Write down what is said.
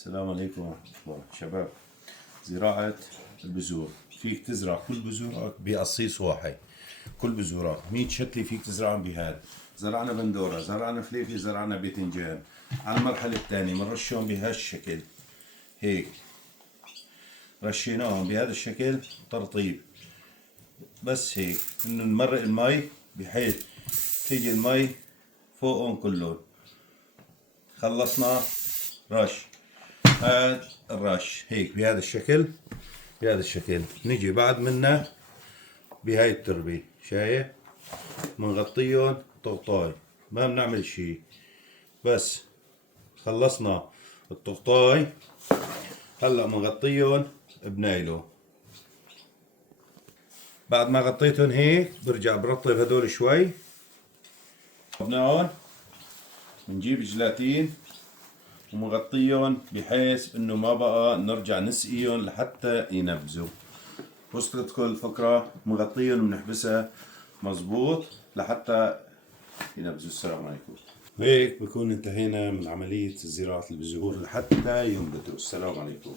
السلام عليكم ورحمة الله شباب. زراعة البذور، فيك تزرع كل بذورك بقصيص واحد. كل بذورك 100 شتلة فيك تزرعهم بهاد. زرعنا بندورة، زرعنا فليفل، زرعنا باذنجان. على المرحلة الثانية بنرشهم بهالشكل هيك، رشيناهم بهذا الشكل ترطيب، بس هيك انه نمرق المي بحيث تيجي المي فوقهم كلهم. خلصنا رش، هاد الرش هيك بهذا الشكل. بهذا الشكل نجي بعد منه بهاي التربة، شايف منغطيهم طغطاي، ما بنعمل شي، بس خلصنا الطغطاي. هلا منغطيهم بنايلو. بعد ما غطيتهم هيك برجع برطب هدول شوي، رطبناهم بنجيب جلاتين ومغطيهم بحيث انه ما بقى نرجع نسقيهم لحتى ينبذوا. وصلتكم الفكرة؟ مغطيهم وبنحبسها مظبوط لحتى ينبذوا. السلام عليكم. هيك بكون انتهينا من عملية زراعة البذور لحتى ينبتوا. السلام عليكم.